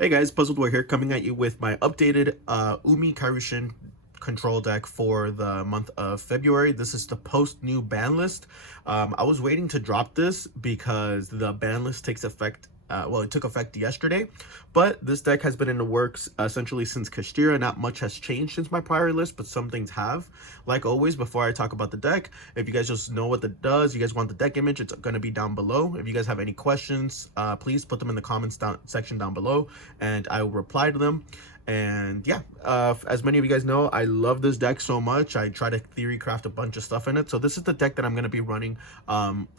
Hey guys, Puzzled War here, coming at you with my updated Umi Kairushin control deck for the month of February. This is the post new ban list. I was waiting to drop this because the ban list takes effect. Well, it took effect yesterday, but this deck has been in the works essentially since Kashtira. Not much has changed since my prior list, but some things have. Like always, before I talk about the deck, if you guys just know what it does, you guys want the deck image, it's going to be down below. If you guys have any questions, please put them in the comments section down below, and I will reply to them. And yeah, as many of you guys know, I love this deck so much. I try to theory craft a bunch of stuff in it. So this is the deck that I'm going to be running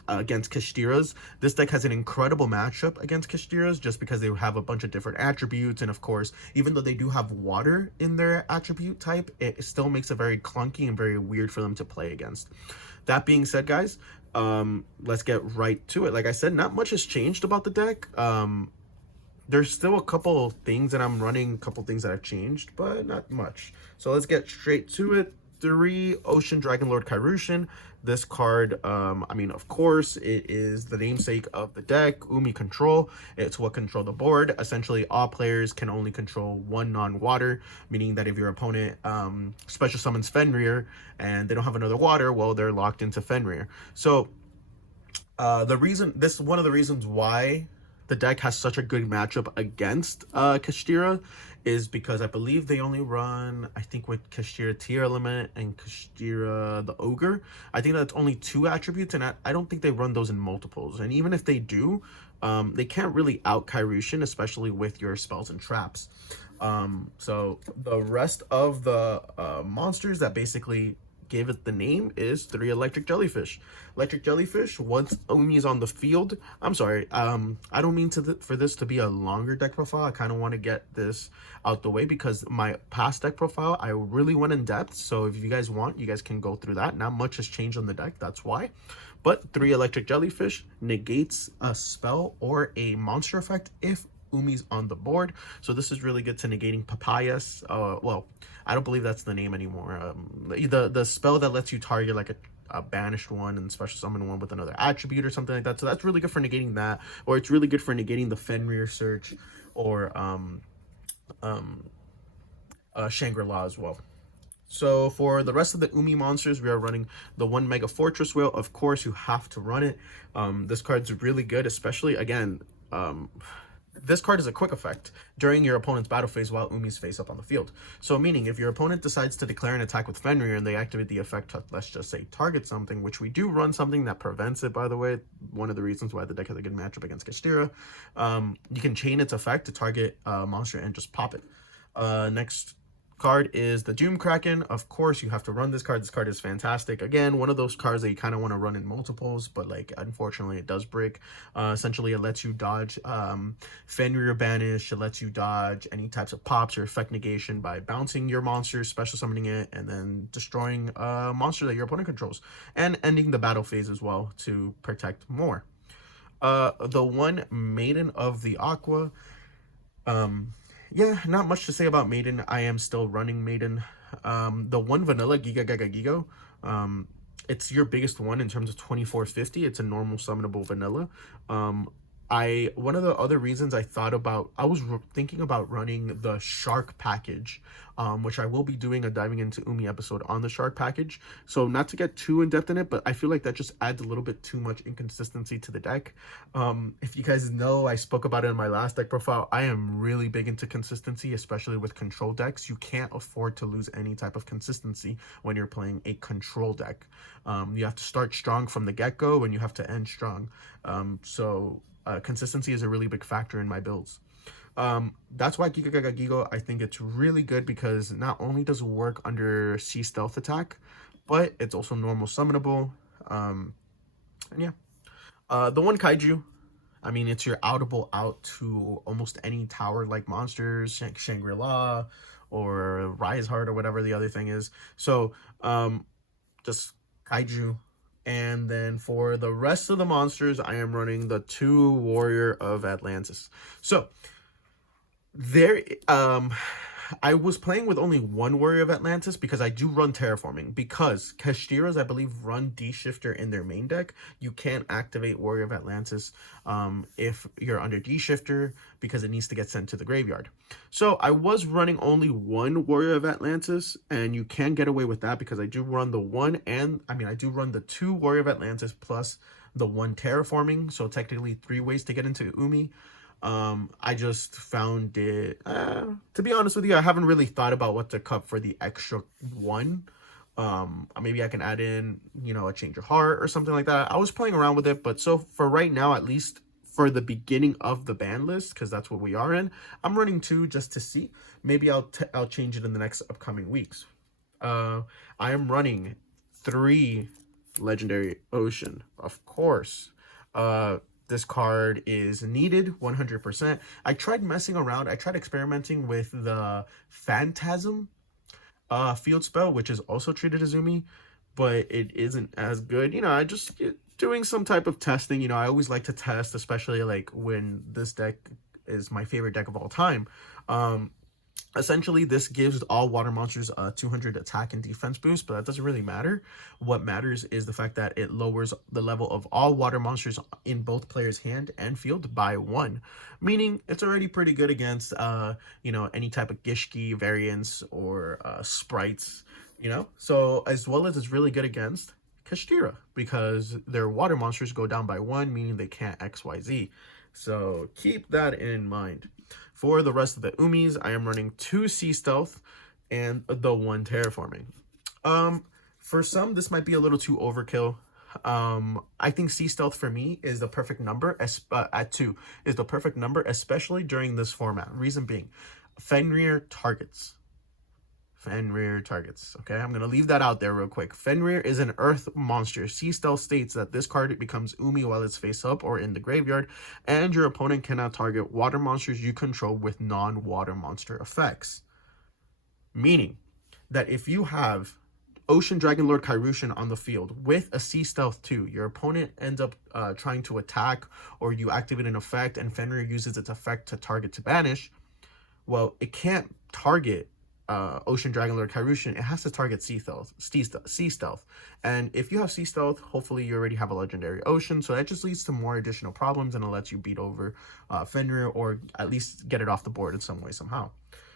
against Kashtira's. This deck has an incredible matchup against Kashtira's just because they have a bunch of different attributes. And of course, even though they do have water in their attribute type, it still makes it very clunky and very weird for them to play against. That being said, guys, let's get right to it. Like I said, not much has changed about the deck. There's still a couple things that I'm running, a couple things that have changed, but not much. So let's get straight to it. 3 Ocean Dragonlord Kairushin. This card, I mean, of course, it is the namesake of the deck, Umi Control. It's what control the board. Essentially, all players can only control one non-water, meaning that if your opponent special summons Fenrir and they don't have another water, well, they're locked into Fenrir. So this is one of the reasons why the deck has such a good matchup against Kashtira is because I believe they only run, I think with Kashtira Tear Element and Kashtira the Ogre, I think that's only 2 attributes, and I don't think they run those in multiples. And even if they do, they can't really out Kairushin, especially with your spells and traps. So the rest of the monsters that basically gave it the name is 3 Electric Jellyfish. Electric Jellyfish, once Umi is on the field, I'm sorry, I don't mean for this to be a longer deck profile. I kind of want to get this out the way because my past deck profile, I really went in depth. So if you guys want, you guys can go through that. Not much has changed on the deck, that's why. But 3 Electric Jellyfish negates a spell or a monster effect if Umi's on the board. So this is really good to negating Papayas. Well, I don't believe that's the name anymore. The spell that lets you target like a banished one and special summon one with another attribute or something like that. So that's really good for negating that, or it's really good for negating the Fenrir search or Shangri-La as well. So for the rest of the Umi monsters, we are running the 1 Mega Fortress Whale. Of course, you have to run it. This card's really good, especially again. This card is a quick effect during your opponent's battle phase while Umi's face up on the field. So meaning if your opponent decides to declare an attack with Fenrir and they activate the effect to, let's just say, target something, which we do run something that prevents it, by the way, one of the reasons why the deck has a good matchup against Kashtira, you can chain its effect to target a monster and just pop it. Next card is the Doom Kraken. Of course, you have to run this card. This card is fantastic. Again, one of those cards that you kind of want to run in multiples, but like unfortunately it does break. Essentially, it lets you dodge Fenrir Banish. It lets you dodge any types of pops or effect negation by bouncing your monster, special summoning it, and then destroying a monster that your opponent controls, and ending the battle phase as well to protect more. The 1 Maiden of the Aqua. Yeah, not much to say about Maiden. I am still running Maiden. The 1 Vanilla Giga Gaga Gigo, it's your biggest one in terms of 2450. It's a normal summonable vanilla. One of the other reasons I was thinking about running the Shark package, which I will be doing a diving into Umi episode on the Shark package. So not to get too in depth in it, but I feel like that just adds a little bit too much inconsistency to the deck. If you guys know, I spoke about it in my last deck profile. I am really big into consistency, especially with control decks. You can't afford to lose any type of consistency when you're playing a control deck. You have to start strong from the get-go and you have to end strong. Consistency is a really big factor in my builds. That's why Giga Gaga Gigo, I think it's really good because not only does it work under Sea Stealth attack, but it's also normal summonable. And yeah. The 1 Kaiju, I mean, it's your outable out to almost any tower-like monsters, Shangri-La or Rise Heart or whatever the other thing is. So, just Kaiju. And then for the rest of the monsters, I am running the 2 Warrior of Atlantis. So there, I was playing with only one Warrior of Atlantis because I do run Terraforming. Because Kashtiras, I believe, run D-Shifter in their main deck. You can't activate Warrior of Atlantis if you're under D-Shifter because it needs to get sent to the graveyard. So I was running only one Warrior of Atlantis, and you can get away with that because I do run the one and, I do run the two Warrior of Atlantis plus the one Terraforming. So technically 3 ways to get into Umi. I just found it, to be honest with you, I haven't really thought about what to cut for the extra one. Maybe I can add in, a change of heart or something like that. I was playing around with it, but so for right now, at least for the beginning of the ban list, because that's what we are in, I'm running 2 just to see. Maybe I'll change it in the next upcoming weeks. I am running 3 Legendary Ocean, of course. This card is needed 100%. I tried messing around. I tried experimenting with the Phantasm field spell, which is also treated as Umi, but it isn't as good. I just doing some type of testing. I always like to test, especially like when this deck is my favorite deck of all time. Essentially, this gives all water monsters a 200 attack and defense boost, but that doesn't really matter. What matters is the fact that it lowers the level of all water monsters in both players' hand and field by 1, meaning it's already pretty good against, any type of Gishki variants or sprites, So as well as it's really good against Kashtira because their water monsters go down by 1, meaning they can't XYZ. So keep that in mind. For the rest of the Umis, I am running 2 Sea Stealth and the 1 Terraforming. For some, this might be a little too overkill. I think Sea Stealth for me is the perfect number at 2 is the perfect number, especially during this format. Reason being, Fenrir targets. Okay, I'm gonna leave that out there real quick. Fenrir is an earth monster. Sea Stealth states that this card becomes Umi while it's face up or in the graveyard, and your opponent cannot target water monsters you control with non-water monster effects. Meaning that if you have Ocean Dragonlord Kairyu-Shin on the field with a Sea Stealth 2, your opponent ends up trying to attack, or you activate an effect and Fenrir uses its effect to target to banish, well, it can't target Ocean Dragonlord Kairyu-Shin. It has to target Sea Stealth. And if you have Sea Stealth, hopefully you already have a Legendary Ocean, so that just leads to more additional problems and it lets you beat over Fenrir, or at least get it off the board in some way, somehow.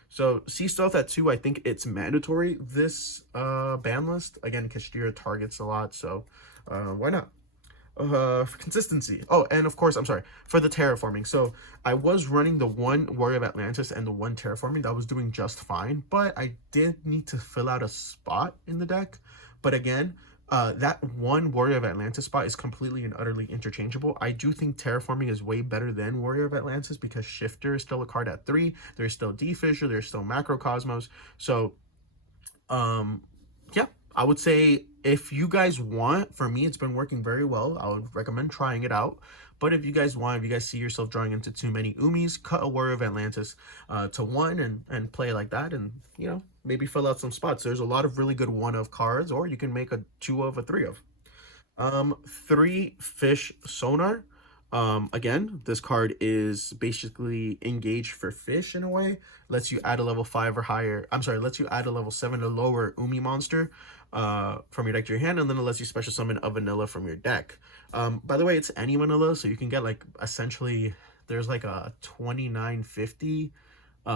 So Sea Stealth at 2, I think it's mandatory this ban list. Again, Kashtira targets a lot, so why not? For consistency. Oh, and of course, I'm sorry, for the Terraforming. So I was running the 1 Warrior of Atlantis and the 1 Terraforming. That was doing just fine, but I did need to fill out a spot in the deck. But again, that 1 Warrior of Atlantis spot is completely and utterly interchangeable. I do think Terraforming is way better than Warrior of Atlantis because Shifter is still a card at 3. There's still D-Fissure, there's still Macrocosmos. So, yeah, I would say if you guys want, for me, it's been working very well. I would recommend trying it out. But if you guys want, if you guys see yourself drawing into too many Umis, cut a Warrior of Atlantis to 1 and play like that, and, maybe fill out some spots. There's a lot of really good 1-of cards, or you can make a 2-of, a 3-of. 3 Fish Sonar. Again, this card is basically engaged for fish in a way. Lets you add a level 5 or higher. Lets you add a level 7 or lower Umi monster from your deck to your hand, and then it lets you special summon a vanilla from your deck. By the way, it's any vanilla, so you can get essentially, there's a 2950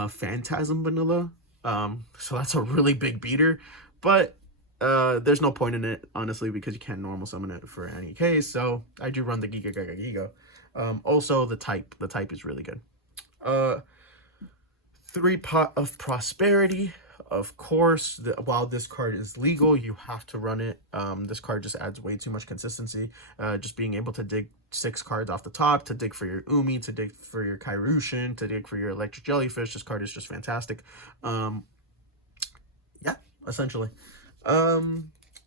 Phantasm vanilla. So that's a really big beater, but there's no point in it, honestly, because you can't normal summon it for any case. So I do run the Giga. Also the type is really good. 3 Pot of Prosperity. Of course, while this card is legal, you have to run it. This card just adds way too much consistency. Just being able to dig 6 cards off the top, to dig for your Umi, to dig for your Kairyu-Shin, to dig for your Electric Jellyfish. This card is just fantastic. Yeah, essentially.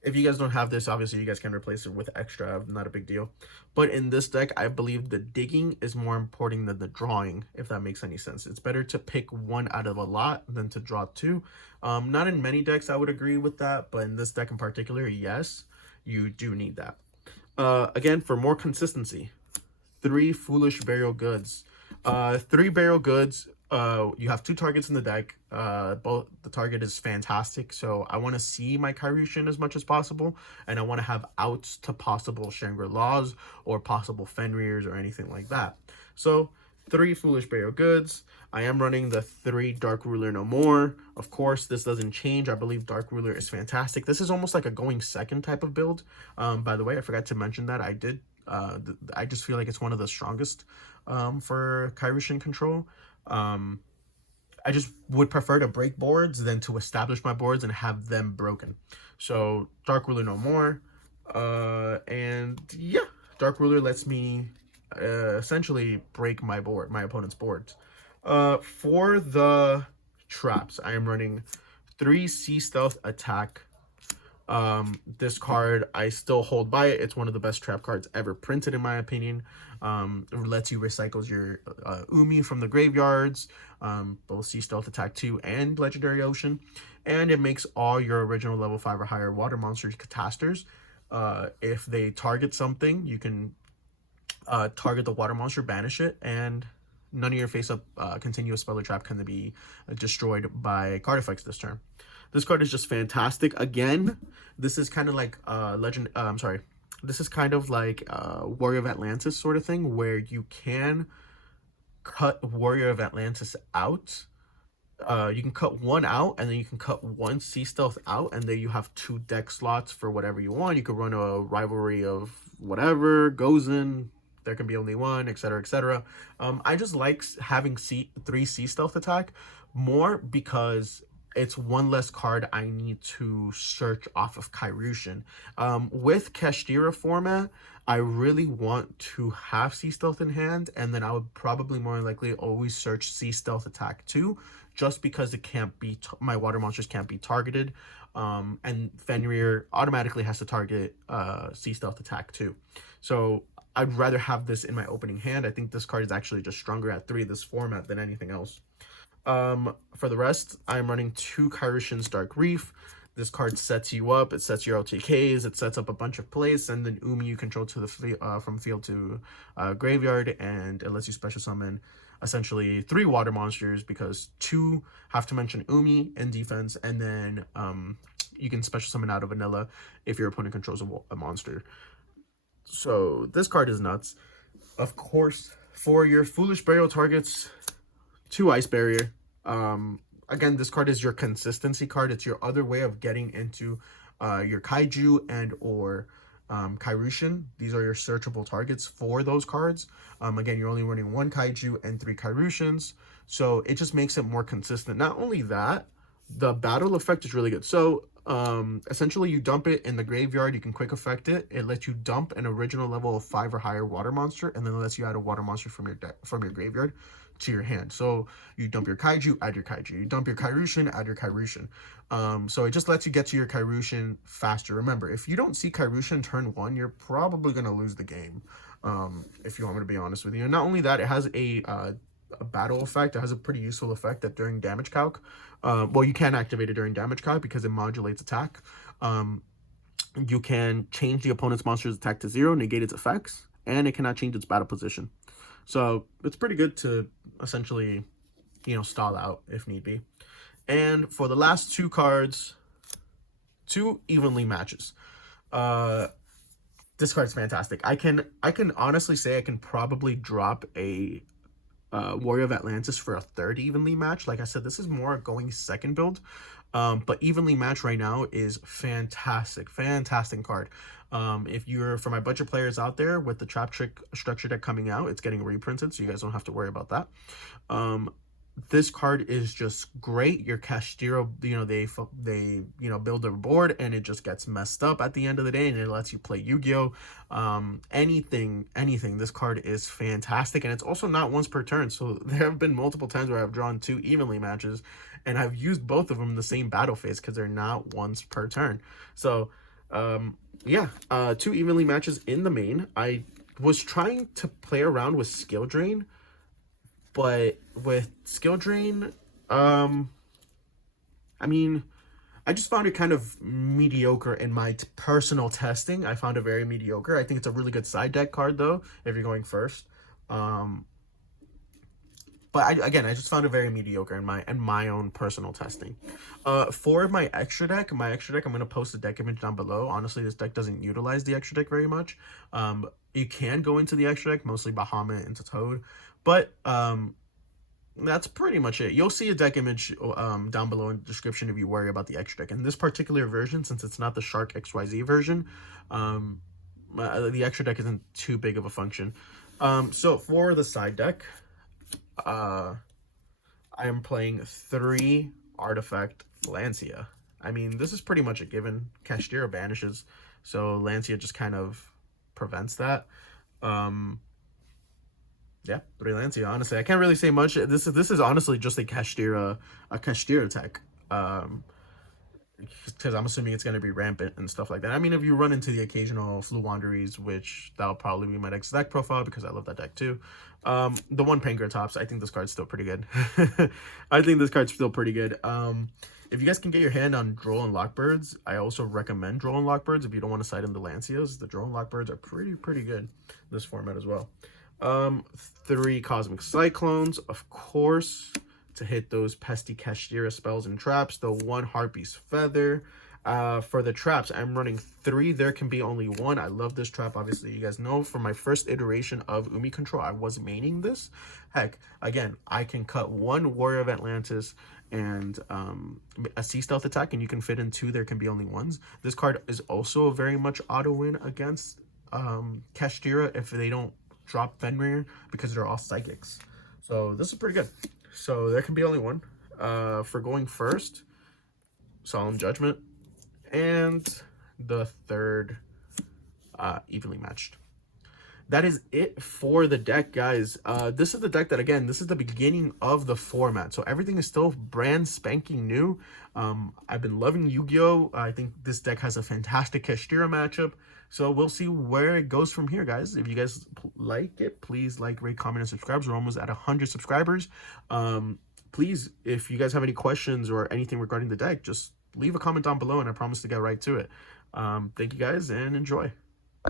If you guys don't have this, obviously you guys can replace it with extra, not a big deal. But in this deck, I believe the digging is more important than the drawing, if that makes any sense. It's better to pick 1 out of a lot than to draw 2. Not in many decks I would agree with that, but in this deck in particular, yes, you do need that. Again, for more consistency, 3 Foolish Burial Goods. 3 Burial Goods You have two targets in the deck. Both the target is fantastic, so I want to see my Kairyu as much as possible, and I want to have outs to possible Shangri-Las or possible Fenrirs or anything like that. So 3 Foolish Burial Goods. I am running the 3 Dark Ruler no more. Of course, this doesn't change. I believe Dark Ruler is fantastic. This is almost like a going second type of build. By the way, I forgot to mention that I did. I just feel like it's one of the strongest for Kairyu control. I just would prefer to break boards than to establish my boards and have them broken. So Dark Ruler no more. And yeah, Dark Ruler lets me essentially break my opponent's boards. For the traps, I am running 3 Sea Stealth Attack. This card, I still hold by it. It's one of the best trap cards ever printed, in my opinion. It lets you recycle your Umi from the graveyards, both Sea Stealth Attack 2 and Legendary Ocean. And it makes all your original level 5 or higher water monsters catasters. If they target something, you can target the water monster, banish it, and none of your face-up continuous spell or trap can be destroyed by card effects this turn. This card is just fantastic. Again, this is kind of like this is kind of like Warrior of Atlantis sort of thing, where you can cut Warrior of Atlantis out. You can cut one out, and then you can cut one Sea Stealth out, and then you have 2 deck slots for whatever you want. You could run a Rivalry of whatever, Gozen, there can be only one, etc., etc. I just like having 3 Sea Stealth Attack more because it's one less card I need to search off of Kairyu. With Kashtira format, I really want to have Sea Stealth in hand, and then I would probably more likely always search Sea Stealth Attack 2, just because it can't be my water monsters can't be targeted, and Fenrir automatically has to target Sea Stealth Attack 2. So I'd rather have this in my opening hand. I think this card is actually just stronger at 3 this format than anything else. For the rest, I'm running 2 Kairyu Dark Reef. This card sets you up, it sets your LTKs, it sets up a bunch of plays, and then Umi you control to the from field to graveyard, and it lets you special summon essentially 3 water monsters, because 2 have to mention Umi in defense, and then you can special summon out of vanilla if your opponent controls a monster. So this card is nuts. Of course, for your Foolish Burial targets, 2 Ice Barrier. Again, this card is your consistency card. It's your other way of getting into your Kaiju and or Kairyu. These are your searchable targets for those cards. Again, you're only running 1 Kaiju and 3 Kairyus, so it just makes it more consistent. Not only that, the battle effect is really good. So essentially you dump it in the graveyard, you can quick effect it. It lets you dump an original level of 5 or higher water monster, and then it lets you add a water monster from your graveyard to your hand. So you dump your Kaiju, add your Kaiju. You dump your Kairyu, add your Kairyu. So it just lets you get to your Kairyu faster. Remember, if you don't see Kairyu turn 1, you're probably going to lose the game, if you want me to be honest with you. And not only that, it has a battle effect. It has a pretty useful effect that during damage calc, well, you can activate it during damage calc because it modulates attack. You can change the opponent's monster's attack to 0, negate its effects, and it cannot change its battle position. So it's pretty good to essentially, stall out if need be. And for the last 2 cards, 2 Evenly Matches. This card's fantastic. I can honestly say I can probably drop a Warrior of Atlantis for a 3rd Evenly Match. Like I said, this is more going second build. But Evenly Match right now is fantastic card. If you're, for my budget players out there, with the Trap Trick structure deck coming out, it's getting reprinted, so you guys don't have to worry about that. This card is just great. Your Kashtira, they build their board, and it just gets messed up at the end of the day, and it lets you play Yu-Gi-Oh! Anything. This card is fantastic, and it's also not once per turn. So there have been multiple times where I've drawn 2 Evenly Matches, and I've used both of them in the same battle phase because they're not once per turn. So yeah, 2 Evenly Matches in the main. I was trying to play around with Skill Drain, but with Skill Drain, I mean, I just found it kind of mediocre in my personal testing. I found it very mediocre. I think it's a really good side deck card, though, if you're going first. But again, I just found it very mediocre in my own personal testing. For my extra deck, I'm gonna post a deck image down below. Honestly, this deck doesn't utilize the extra deck very much. You can go into the extra deck, mostly Bahamut into Toad, but that's pretty much it. You'll see a deck image down below in the description if you worry about the extra deck. In this particular version, since it's not the Shark XYZ version, the extra deck isn't too big of a function. So for the side deck, I am playing 3 Artifact Lancea. I mean, this is pretty much a given. Kashtira banishes, so Lancea just kind of prevents that. Yeah, 3 Lancea. Honestly, I can't really say much. This is honestly just a Kashtira tech. Because I'm assuming it's going to be rampant and stuff like that. I mean, if you run into the occasional Floowandereeze, which that'll probably be my next deck profile because I love that deck too. The one Pankratops, I think this card's still pretty good. I think this card's still pretty good. If you guys can get your hand on Droll and Lockbirds, I also recommend Droll and Lockbirds if you don't want to side in the Lanceas. The Droll and Lockbirds are pretty good in this format as well. 3 Cosmic Cyclones, of course, to hit those pesky Kashtira spells and traps. The 1 Harpy's Feather. For the traps, I'm running 3. There can be only 1. I love this trap. Obviously, you guys know from my first iteration of Umi Control, I was maining this. Heck, again, I can cut 1 Warrior of Atlantis and a Sea Stealth attack, and you can fit in 2. There can be only 1s. This card is also very much auto-win against Kashtira if they don't drop Fenrir, because they're all psychics. So this is pretty good. So there can be only 1. For going first, Solemn Judgment, and the 3rd Evenly Matched. That is it for the deck, guys. This is the deck that, again, this is the beginning of the format, so everything is still brand spanking new. I've been loving Yu-Gi-Oh! I think this deck has a fantastic Kashtira matchup, so we'll see where it goes from here, guys. If you guys like it, please like, rate, comment, and subscribe. We're almost at 100 subscribers. Please, if you guys have any questions or anything regarding the deck, just leave a comment down below, and I promise to get right to it. Thank you guys, and enjoy.